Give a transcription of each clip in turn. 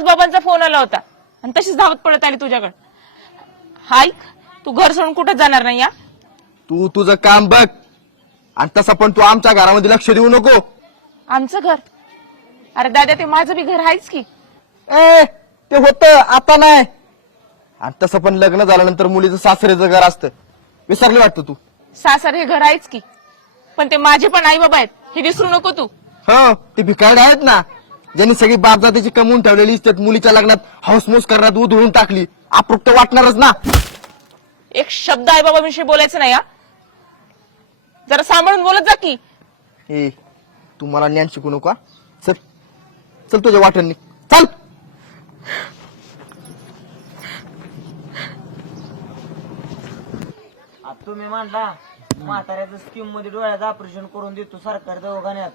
आत्ताच बाबांचा फोन आला होता आणि तशीच धावत पडत आली तुझ्याकडे. ऐक, तू घर सोडून कुठं जाणार नाही. या तू तुझं काम बघ आणि तसं पण तू आमच्या घरामध्ये लक्ष देऊ नको. आमचं घर? अरे दादा, ते माझं बी घर आहेच की. ए ते होतं, आता नाही. आणि तसं पण लग्न झाल्यानंतर मुलीचं सासरेचं घर असतं, विसरलं वाटतं तू. सासर हे घर आहेच की, पण ते माझे पण आई बाबा आहेत हे विसरू नको तू. हो, ते भिकारडे आहेत ना, ज्यांनी सगळी बापजातीची कमवून ठेवलेली इस्टेट मुलीच्या लग्नात हाऊसमूस करण्यात उधळून टाकली. अप्रुक्त वाटणारच ना. एक शब्द आई बाबा विषयी बोलायचं नाही. हा, जरा सांभाळून बोलत जा की. ए तू मला ज्ञान शिकू नको. चल चल तुझ्या वाटेंनी चल. तुम्ही म्हणला म्हाताऱ्याचं स्कीम मध्ये डोळ्याचं ऑपरेशन करून देतो सरकारी दवाखान्यात.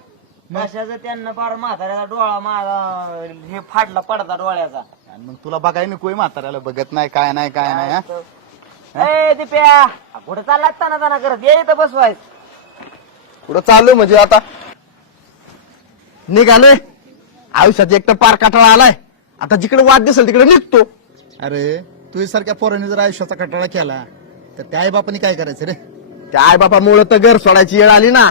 कशाचं त्यांना फार म्हाताऱ्याचा डोळा माझा हे फाडला पडता डोळ्याचा. आणि मग तुला बघाय नको म्हाताऱ्याला, बघत नाही काय नाही काय नाही. हा? ए दिप्या, कुठं चालला ताना ताना करत ये इथं बसवायच. पुढं चालू म्हणजे आता निघाले. आयुष्यात एक तर पार काटाळा आलाय. आता जिकडे वाद दिसेल तिकडे निघतो. अरे तुझ्यासारख्या पोराने जर आयुष्याचा कटाळा केला तर त्या आई बापाने काय करायचं रे? त्या आई बापामुळे तर घर सोडायची वेळ आली ना.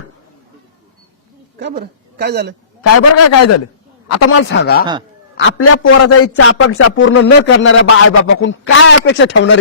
का बरं, काय झालं? काय बरं काय झालं आता मला सांगा. हा. आपल्या पोराचा इच्छा अपेक्षा पूर्ण न करणाऱ्या आई बापाकडून काय अपेक्षा ठेवणारी